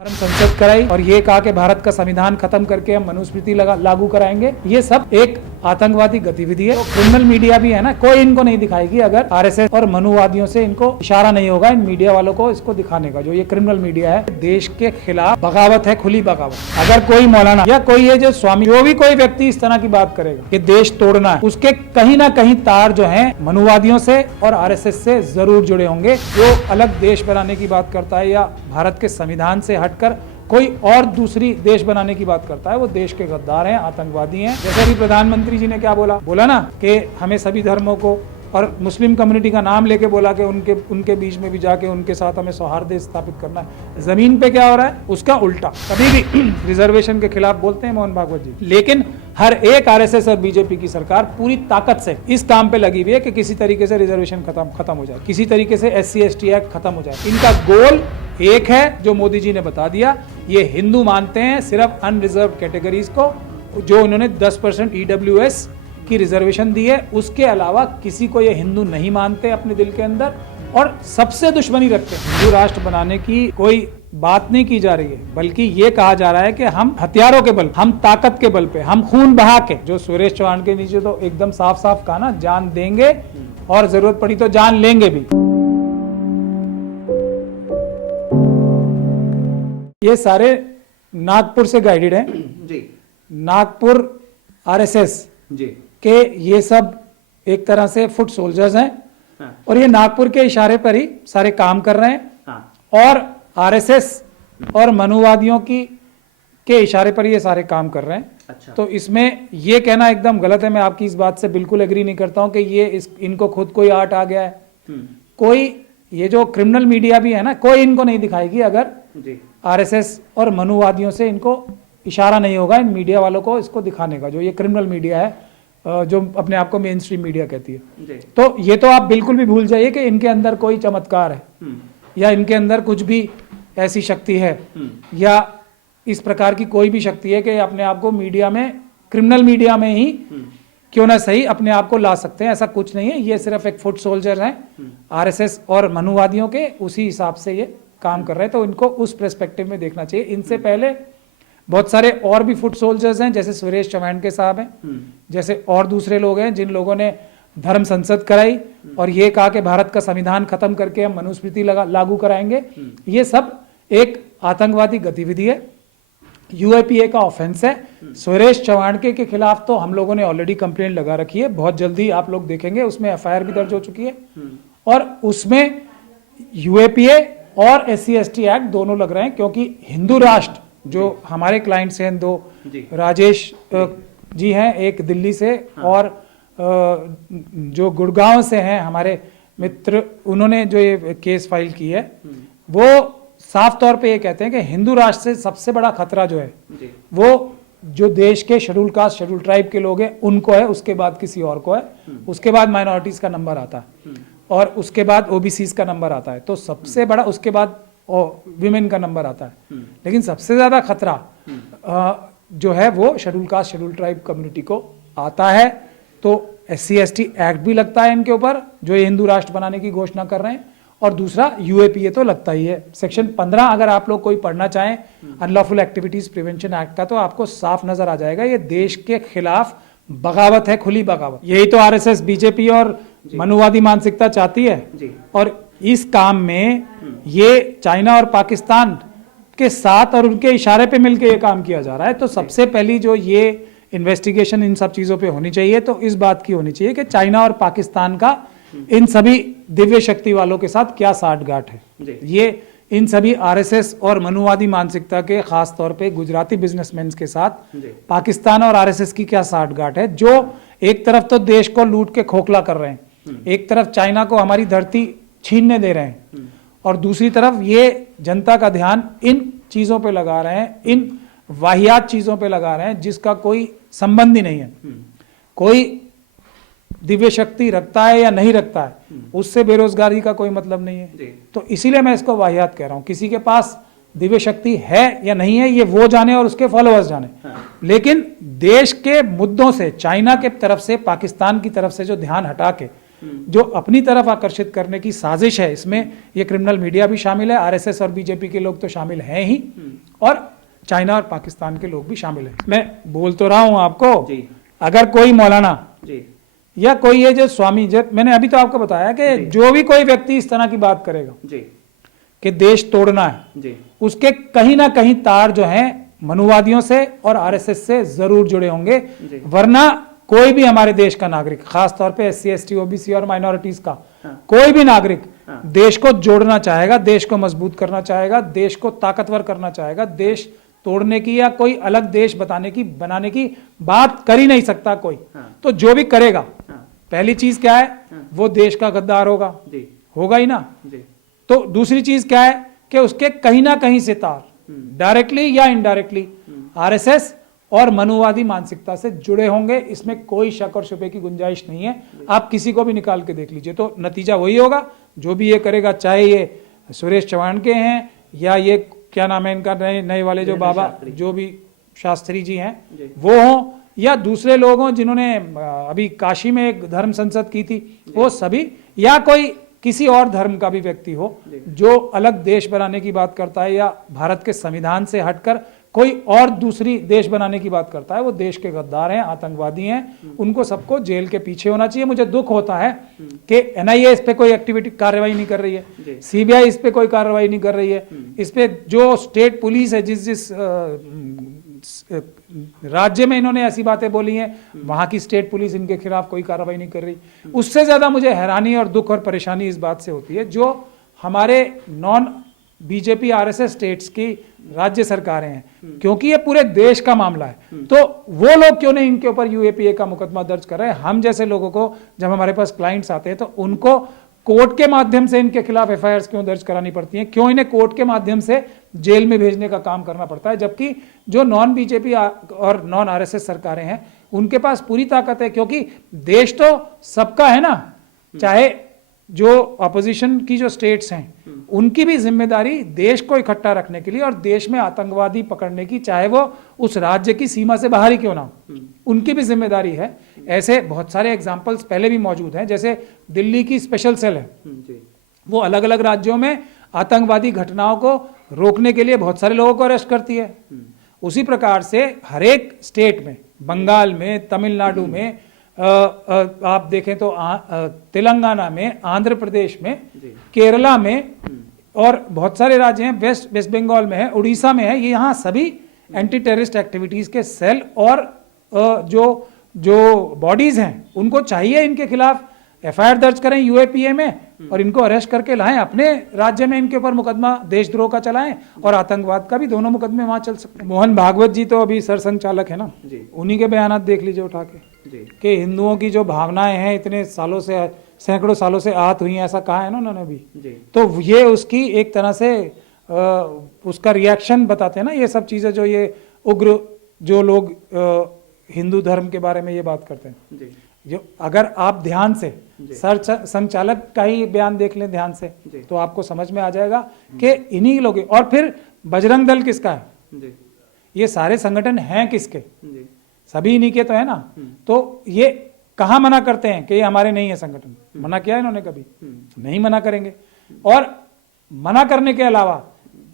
धर्म संसद कराई और ये कहा कि भारत का संविधान खत्म करके हम मनुस्मृति लागू कराएंगे। ये सब एक आतंकवादी गतिविधि है। तो क्रिमिनल मीडिया भी है ना, कोई इनको नहीं दिखाएगी अगर आरएसएस और मनुवादियों से इनको इशारा नहीं होगा इन मीडिया वालों को इसको दिखाने का। जो ये क्रिमिनल मीडिया है, देश के खिलाफ बगावत है, खुली बगावत। अगर कोई मौलाना या कोई ये जो स्वामी, जो भी कोई व्यक्ति इस तरह की बात करेगा कि देश तोड़ना है, उसके कहीं ना कहीं तार जो है मनुवादियों से और आरएसएस से जरूर जुड़े होंगे। जो अलग देश बनाने की बात करता है या भारत के संविधान से हटकर कोई और दूसरी देश बनाने की बात करता है, वो देश के गद्दार हैं, आतंकवादी हैं। जैसे अभी प्रधानमंत्री जी ने क्या बोला ना कि हमें सभी धर्मों को और मुस्लिम कम्युनिटी का नाम लेके बोला कि उनके बीच में भी जाके उनके साथ हमें सौहार्द स्थापित करना है। जमीन पे क्या हो रहा है उसका उल्टा। कभी भी रिजर्वेशन के खिलाफ बोलते हैं मोहन भागवत जी, लेकिन हर एक आरएसएस और बीजेपी की सरकार पूरी ताकत से इस काम पे लगी हुई है कि किसी तरीके से रिजर्वेशन खत्म हो जाए, किसी तरीके से SC/ST एक्ट खत्म हो जाए। इनका गोल एक है जो मोदी जी ने बता दिया, ये हिंदू मानते हैं सिर्फ अनरिजर्व कैटेगरीज को, जो उन्होंने 10% EWS की रिजर्वेशन दी है, उसके अलावा किसी को ये हिंदू नहीं मानते अपने दिल के अंदर और सबसे दुश्मनी रखते हैं। हिंदू राष्ट्र बनाने की कोई बात नहीं की जा रही है, बल्कि ये कहा जा रहा है कि हम हथियारों के बल, हम ताकत के बल पे, हम खून बहा के, जो सुरेश चौहान के नीचे तो एकदम साफ साफ कहा ना, जान देंगे और जरूरत पड़ी तो जान लेंगे भी। ये सारे नागपुर से गाइडेड हैं जी। नागपुर आरएसएस जी के ये सब एक तरह से फुट सोल्जर्स हैं। हाँ। और ये नागपुर के इशारे पर ही सारे काम कर रहे हैं। हाँ। और आरएसएस और मनुवादियों के इशारे पर ये सारे काम कर रहे हैं। अच्छा। तो इसमें ये कहना एकदम गलत है। मैं आपकी इस बात से बिल्कुल एग्री नहीं करता हूं कि ये इनको खुद कोई आर्ट आ गया है। कोई ये जो क्रिमिनल मीडिया भी है ना, कोई इनको नहीं दिखाएगी अगर आरएसएस और मनुवादियों से इनको इशारा नहीं होगा इन मीडिया वालों को इसको दिखाने का। जो ये क्रिमिनल मीडिया है, जो अपने आप को मेन स्ट्रीम मीडिया कहती है, तो ये तो आप बिल्कुल भी भूल जाइए कि इनके अंदर कोई चमत्कार है या इनके अंदर कुछ भी ऐसी शक्ति है या इस प्रकार की कोई भी शक्ति है कि अपने आप को मीडिया में, क्रिमिनल मीडिया में ही क्यों ना सही, अपने आप को ला सकते हैं। ऐसा कुछ नहीं है। ये सिर्फ एक फुट सोल्जर हैं आरएसएस और मनुवादियों के, उसी हिसाब से ये काम कर रहे हैं। तो इनको उस पर्सपेक्टिव में देखना चाहिए। इनसे पहले बहुत सारे और भी फुट सोल्जर्स हैं, जैसे सुरेश चौहान के साहब हैं, जैसे और दूसरे लोग हैं जिन लोगों ने धर्म संसद कराई और ये कहा कि भारत का संविधान खत्म करके हम मनुस्मृति लागू कराएंगे। ये सब एक आतंकवादी गतिविधि है, UAPA का ऑफेंस है। सुरेश चौहान के खिलाफ तो हम लोगों ने ऑलरेडी कंप्लेंट लगा रखी है, बहुत जल्दी आप लोग देखेंगे उसमें FIR भी दर्ज हो चुकी है और उसमें UAPA और SC/ST एक्ट दोनों लग रहे हैं, क्योंकि हिंदू राष्ट्र जो हमारे क्लाइंट्स हैं, दो राजेश जी हैं, एक दिल्ली से और जो गुड़गांव से हैं हमारे मित्र, उन्होंने जो ये केस फाइल की है, वो साफ तौर पे ये कहते हैं कि हिंदू राष्ट्र से सबसे बड़ा खतरा जो है वो जो देश के शेड्यूल कास्ट, शेड्यूल ट्राइब के लोग हैं उनको है, उसके बाद किसी और को है, उसके बाद माइनॉरिटीज का नंबर आता है और उसके बाद OBCs का नंबर आता है, तो सबसे बड़ा, उसके बाद विमेन का नंबर आता है। लेकिन सबसे ज्यादा खतरा जो है वो schedule caste, schedule tribe community को आता है। तो SC/ST एक्ट भी लगता है इनके ऊपर, जो ये हिंदू राष्ट्र बनाने की घोषणा कर रहे हैं, और दूसरा UAPA तो लगता ही है। सेक्शन 15 अगर आप लोग कोई पढ़ना चाहें अनलॉफुल एक्टिविटीज प्रिवेंशन एक्ट का, तो आपको साफ नजर आ जाएगा ये देश के खिलाफ बगावत है, खुली बगावत। यही तो आरएसएस, बीजेपी और मनुवादी मानसिकता चाहती है। और इस काम में ये चाइना और पाकिस्तान के साथ और उनके इशारे पे मिलकर ये काम किया जा रहा है। तो सबसे पहली जो ये इन्वेस्टिगेशन इन सब चीजों पे होनी चाहिए, तो इस बात की होनी चाहिए कि चाइना और पाकिस्तान का इन सभी दिव्य शक्ति वालों के साथ क्या साठगांठ है। ये इन सभी आरएसएस और मनुवादी मानसिकता के, खास तौर पे गुजराती बिजनेसमैन के साथ पाकिस्तान और आरएसएस की क्या साठगांठ है, जो एक तरफ तो देश को लूट के खोखला कर रहे हैं, एक तरफ चाइना को हमारी धरती छीनने दे रहे हैं, और दूसरी तरफ ये जनता का ध्यान इन चीजों पे लगा रहे हैं, इन वाहियात चीजों पे लगा रहे हैं जिसका कोई संबंध ही नहीं है। कोई दिव्य शक्ति रखता है या नहीं रखता है, उससे बेरोजगारी का कोई मतलब नहीं है। तो इसीलिए मैं इसको वाहियात कह रहा हूं। किसी के पास दिव्य शक्ति है या नहीं है ये वो जाने और उसके फॉलोअर्स जाने, लेकिन देश के मुद्दों से, चाइना के तरफ से, पाकिस्तान की तरफ से जो ध्यान हटा के जो अपनी तरफ आकर्षित करने की साजिश है, इसमें ये क्रिमिनल मीडिया भी शामिल है, आरएसएस और बीजेपी के लोग तो शामिल हैं ही, और चाइना और पाकिस्तान के लोग भी शामिल हैं। मैं बोल तो रहा हूं आपको, अगर कोई मौलाना या कोई ये जो स्वामी, मैंने अभी तो आपको बताया कि जो भी कोई व्यक्ति इस तरह की बात करेगा कि देश तोड़ना है, उसके कहीं ना कहीं तार जो हैं मनुवादियों से और आरएसएस से जरूर जुड़े होंगे, वरना कोई भी हमारे देश का नागरिक, खास तौर पे एससी, एसटी, ओबीसी और माइनॉरिटीज का कोई भी नागरिक देश को जोड़ना चाहेगा, देश को मजबूत करना चाहेगा, देश को ताकतवर करना चाहेगा, देश तोड़ने की या कोई अलग देश बनाने की बात कर ही नहीं सकता कोई। तो जो भी करेगा, पहली चीज क्या है, वो देश का गद्दार होगा ही ना। तो दूसरी चीज क्या है कि उसके कहीं ना कहीं से तार डायरेक्टली या इनडायरेक्टली आरएसएस और मनुवादी मानसिकता से जुड़े होंगे, इसमें कोई शक और शुबे की गुंजाइश नहीं है। आप किसी को भी निकाल के देख लीजिए, तो नतीजा वही होगा। जो भी ये करेगा, चाहे ये सुरेश चौहान के हैं या ये क्या नाम है इनका, नए वाले जो बाबा, जो भी शास्त्री जी हैं वो हों, या दूसरे लोग हों जिन्होंने अभी काशी में एक धर्म संसद की थी, वो सभी, या कोई किसी और धर्म का भी व्यक्ति हो जो अलग देश बनाने की बात करता है या भारत के संविधान से हटकर कोई और दूसरी देश बनाने की बात करता है, वो देश के गद्दार हैं, आतंकवादी हैं, उनको सबको जेल के पीछे होना चाहिए। मुझे दुख होता है कि एनआईए इस पे कोई एक्टिविटी कार्रवाई नहीं कर रही है, सीबीआई इस पे कोई कार्रवाई नहीं कर रही है, इस पे जो स्टेट पुलिस है, जिस राज्य में इन्होंने ऐसी बातें बोली हैं, वहां की स्टेट पुलिस इनके खिलाफ कोई कार्रवाई नहीं कर रही। उससे ज्यादा मुझे हैरानी और दुख और परेशानी इस बात से होती है जो हमारे नॉन बीजेपी आरएसएस स्टेट्स की राज्य सरकारें हैं, क्योंकि ये पूरे देश का मामला है, तो वो लोग क्यों नहीं इनके ऊपर यूएपीए का मुकदमा दर्ज कर रहे हैं। हम जैसे लोगों को, जब हमारे पास क्लाइंट्स आते हैं, तो उनको कोर्ट के माध्यम से इनके खिलाफ एफआईआर क्यों दर्ज करानी पड़ती हैं, क्यों इन्हें कोर्ट के माध्यम से जेल में भेजने का काम करना पड़ता है, जबकि जो नॉन बीजेपी और नॉन आरएसएस सरकारें हैं उनके पास पूरी ताकत है, क्योंकि देश तो सबका है ना। चाहे जो अपोजिशन की जो स्टेट्स हैं उनकी भी जिम्मेदारी देश को इकट्ठा रखने के लिए और देश में आतंकवादी पकड़ने की, चाहे वो उस राज्य की सीमा से बाहर ही क्यों ना हो, उनकी भी जिम्मेदारी है। ऐसे बहुत सारे एग्जाम्पल्स पहले भी मौजूद हैं, जैसे दिल्ली की स्पेशल सेल है, वो अलग अलग राज्यों में आतंकवादी घटनाओं को रोकने के लिए बहुत सारे लोगों को अरेस्ट करती है। उसी प्रकार से हर एक स्टेट में, बंगाल में, तमिलनाडु में, आप देखें तो तेलंगाना में, आंध्र प्रदेश में, केरला में, और बहुत सारे राज्य हैं, वेस्ट बंगाल में है, उड़ीसा में है, ये यहाँ सभी एंटी टेररिस्ट एक्टिविटीज के सेल और जो बॉडीज हैं उनको चाहिए इनके खिलाफ एफआईआर दर्ज करें यूएपीए में और इनको अरेस्ट करके लाएं, अपने राज्य में इनके ऊपर मुकदमा देशद्रोह का चलाएं और आतंकवाद का भी, दोनों मुकदमे वहां चल सकते हैं। मोहन भागवत जी तो अभी सरसंघचालक है ना, उन्हीं के बयान देख लीजिए उठा के कि हिंदुओं की जो भावनाएं हैं इतने सालों से, सैकड़ों सालों से आहत हुई हैं, ऐसा कहा है ना उन्होंने भी। तो ये उसकी एक तरह से उसका रिएक्शन बताते हैं ना, ये सब चीजें जो ये उग्र जो लोग हिंदू धर्म के बारे में ये बात करते हैं। जो अगर आप ध्यान से संचालक का ही बयान देख लें ध्यान से, तो आपको समझ में आ जाएगा कि इन्हीं लोग। और फिर बजरंग दल किसका है, ये सारे संगठन हैं किसके, सभी इन्हीं के तो है ना। तो ये कहाँ मना करते हैं कि ये हमारे नहीं है संगठन, मना किया इन्होंने कभी नहीं मना करेंगे। और मना करने के अलावा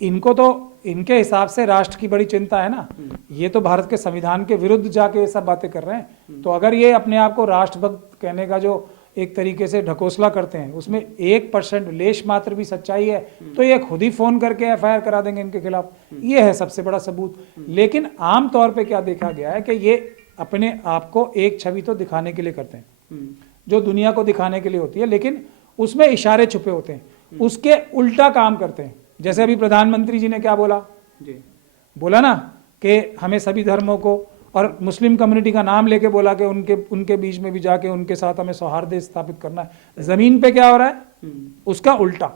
इनको तो इनके हिसाब से राष्ट्र की बड़ी चिंता है ना, ये तो भारत के संविधान के विरुद्ध जाके ये सब बातें कर रहे हैं। तो अगर ये अपने आप को राष्ट्रभक्त कहने का जो एक तरीके से ढकोसला करते हैं, उसमें 1% लेश मात्र भी सच्चाई है, तो ये खुद ही फोन करके एफआईआर करा देंगे इनके खिलाफ। ये है सबसे बड़ा सबूत। लेकिन आमतौर पर क्या देखा गया है कि ये अपने आप को एक छवि तो दिखाने के लिए करते हैं जो दुनिया को दिखाने के लिए होती है, लेकिन उसमें इशारे छुपे होते हैं, उसके उल्टा काम करते हैं। जैसे अभी प्रधानमंत्री जी ने क्या बोला बोला ना कि हमें सभी धर्मों को, और मुस्लिम कम्युनिटी का नाम लेके बोला कि उनके बीच में भी जाके उनके साथ हमें सौहार्द स्थापित करना है। जमीन पे क्या हो रहा है, उसका उल्टा।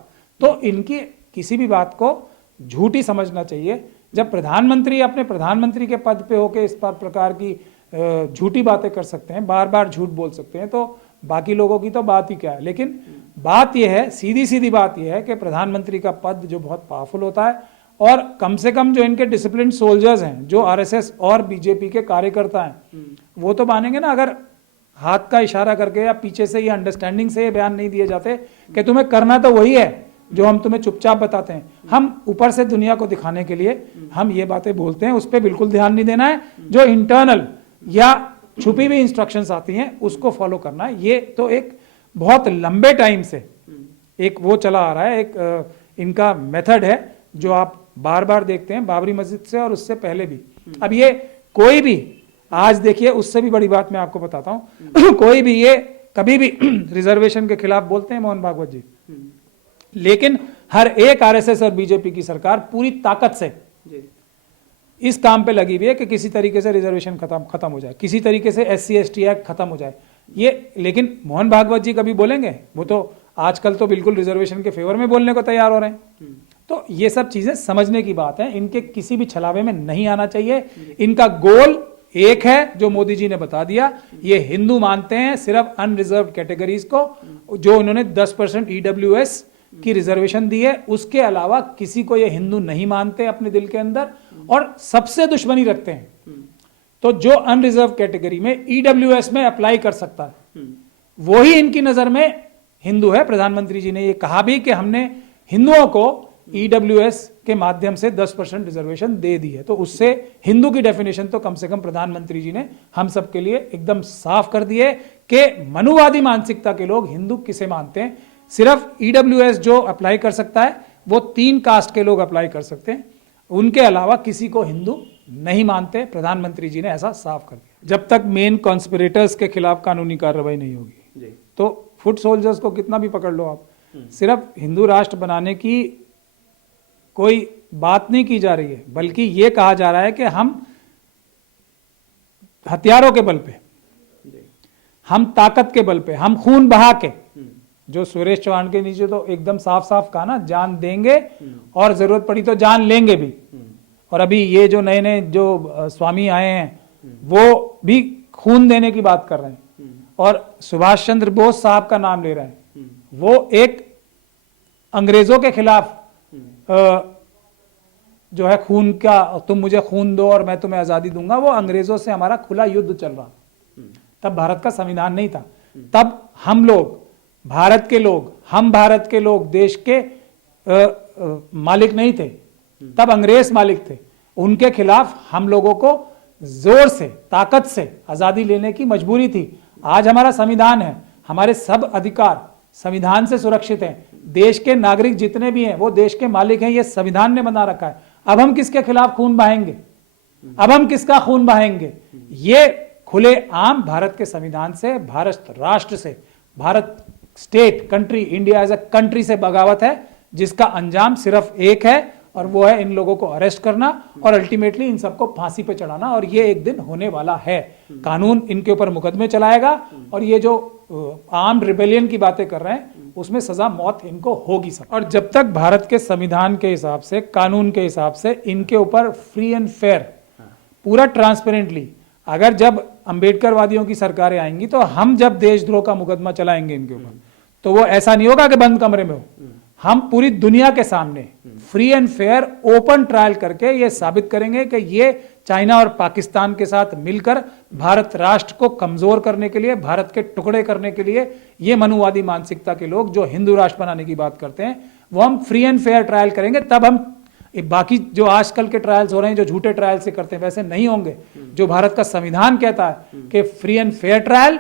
तो इनकी किसी भी बात को झूठी समझना चाहिए। जब प्रधानमंत्री अपने प्रधानमंत्री के पद पे होके इस प्रकार की झूठी बातें कर सकते हैं, बार बार झूठ बोल सकते हैं, तो बाकी लोगों की तो बात ही क्या है। लेकिन बात यह है, सीधी सीधी बात यह है कि प्रधानमंत्री का पद जो बहुत पावरफुल होता है, और कम से कम जो इनके डिसिप्लिन सोल्जर्स हैं, जो आरएसएस और बीजेपी के कार्यकर्ता हैं, वो तो मानेंगे ना। अगर हाथ का इशारा करके या पीछे से ये अंडरस्टैंडिंग से ये बयान नहीं दिए जाते कि तुम्हें करना तो वही है जो हम तुम्हें चुपचाप बताते हैं। हम ऊपर से दुनिया को दिखाने के लिए हम ये बातें बोलते हैं, उस पर बिल्कुल ध्यान नहीं देना है। जो इंटरनल या छुपी हुई इंस्ट्रक्शंस आती हैं उसको फॉलो करना है। ये तो एक बहुत लंबे टाइम से एक वो चला आ रहा है, एक इनका मेथड है जो आप बार बार देखते हैं बाबरी मस्जिद से और उससे पहले भी। अब ये कोई भी आज देखिए, उससे भी बड़ी बात मैं आपको बताता हूं कोई भी ये कभी भी रिजर्वेशन के खिलाफ बोलते हैं मोहन भागवत जी, लेकिन हर एक आरएसएस और बीजेपी की सरकार पूरी ताकत से इस काम पे लगी हुई है कि किसी तरीके से रिजर्वेशन खत्म हो जाए, किसी तरीके से SC/ST एक्ट खत्म हो जाए। ये लेकिन मोहन भागवत जी कभी बोलेंगे? वो तो आजकल तो बिल्कुल रिजर्वेशन के फेवर में बोलने को तैयार हो रहे हैं। तो ये सब चीजें समझने की बात है, इनके किसी भी छलावे में नहीं आना चाहिए। इनका गोल एक है जो मोदी जी ने बता दिया, ये हिंदू मानते हैं सिर्फ अनरिजर्व कैटेगरीज को, जो उन्होंने 10% EWS की रिजर्वेशन दी है, उसके अलावा किसी को ये हिंदू नहीं मानते अपने दिल के अंदर और सबसे दुश्मनी रखते हैं। तो जो अनरिजर्व कैटेगरी में EWS में अप्लाई कर सकता है वो ही इनकी नजर में हिंदू है। प्रधानमंत्री जी ने ये कहा भी कि हमने हिंदुओं को EWS के माध्यम से 10% रिजर्वेशन दे दी है। तो उससे हिंदू की डेफिनेशन तो कम से कम प्रधानमंत्री जी ने हम सब के लिए एकदम साफ कर दी है कि मनुवादी मानसिकता के लोग हिंदू किसे मानते हैं। सिर्फ EWS जो अप्लाई कर सकता है वो 3 कास्ट के लोग अप्लाई कर सकते हैं, उनके अलावा किसी को हिंदू नहीं मानते। प्रधानमंत्री जी ने ऐसा साफ कर दिया। जब तक मेन कॉन्स्पिरेटर्स के खिलाफ कानूनी कार्रवाई नहीं होगी तो फुट सोल्जर्स को कितना भी पकड़ लो आप, सिर्फ हिंदू राष्ट्र बनाने की कोई बात नहीं की जा रही है, बल्कि यह कहा जा रहा है कि हम हथियारों के बल पे, हम ताकत के बल पे, हम खून बहा के, जो सुरेश चौहान के नीचे तो एकदम साफ साफ कहा ना, जान देंगे और जरूरत पड़ी तो जान लेंगे भी। और अभी ये जो नए नए जो स्वामी आए हैं वो भी खून देने की बात कर रहे हैं और सुभाष चंद्र बोस साहब का नाम ले रहे हैं। वो एक अंग्रेजों के खिलाफ जो है खून का, तुम मुझे खून दो और मैं तुम्हें आजादी दूंगा, वो अंग्रेजों से हमारा खुला युद्ध चल रहा। तब भारत का संविधान नहीं था, तब हम लोग भारत के लोग, हम भारत के लोग देश के मालिक नहीं थे, तब अंग्रेज मालिक थे। उनके खिलाफ हम लोगों को जोर से, ताकत से आजादी लेने की मजबूरी थी। आज हमारा संविधान है, हमारे सब अधिकार संविधान से सुरक्षित हैं। देश के नागरिक जितने भी हैं वो देश के मालिक हैं, ये संविधान ने बना रखा है। अब हम किसके खिलाफ खून बहाएंगे? अब हम किसका खून बहाएंगे? ये खुले आम भारत के संविधान से, भारत राष्ट्र से, Bharat state, country, India as a country से बगावत है, जिसका अंजाम सिर्फ एक है और वो है इन लोगों को अरेस्ट करना और अल्टीमेटली इन सबको फांसी पे चढ़ाना। और ये एक दिन होने वाला है। कानून इनके ऊपर मुकदमे चलाएगा और ये जो आर्म्ड रिबेलियन की बातें कर रहे हैं उसमें सजा मौत इनको होगी सब। और जब तक भारत के संविधान के हिसाब से, कानून के हिसाब से इनके ऊपर फ्री एंड फेयर, पूरा ट्रांसपेरेंटली, अगर जब अंबेडकरवादियों की सरकारें आएंगी तो हम जब देशद्रोह का मुकदमा चलाएंगे इनके ऊपर, तो वो ऐसा नहीं होगा कि बंद कमरे में हो। हम पूरी दुनिया के सामने free and fair open trial करके ये साबित करेंगे कि ये चाइना और पाकिस्तान के साथ मिलकर भारत राष्ट्र को कमजोर करने के लिए, भारत के टुकड़े करने के लिए, ये मनुवादी मानसिकता के लोग जो हिंदू राष्ट्र बनाने की बात करते हैं, वो हम फ्री एंड फेयर ट्रायल करेंगे। तब हम बाकी जो आजकल के ट्रायल्स हो रहे हैं, जो झूठे ट्रायल से करते हैं, वैसे नहीं होंगे। जो भारत का संविधान कहता है कि free and fair trial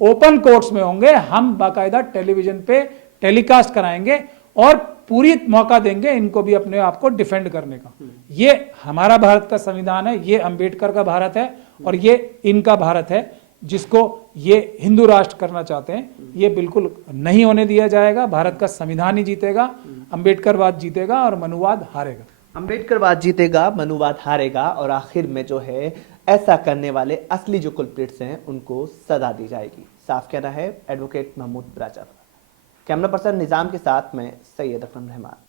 open courts में होंगे, हम बाकायदा टेलीविजन पे टेलीकास्ट कराएंगे और पूरी मौका देंगे इनको भी अपने आप को डिफेंड करने का। ये हमारा भारत का संविधान है, ये अंबेडकर का भारत है और ये इनका भारत है जिसको ये हिंदू राष्ट्र करना चाहते हैं। ये बिल्कुल नहीं होने दिया जाएगा। भारत का संविधान ही जीतेगा, अंबेडकरवाद जीतेगा और मनुवाद हारेगा। अंबेडकरवाद जीतेगा, मनुवाद हारेगा और आखिर में जो है ऐसा करने वाले असली जो कुलप्रिट्स हैं उनको सजा दी जाएगी। साफ कहना है एडवोकेट महमूद बराजा। कैमरा पर्सन निजाम के साथ मैं सैयद अकरम रहमान।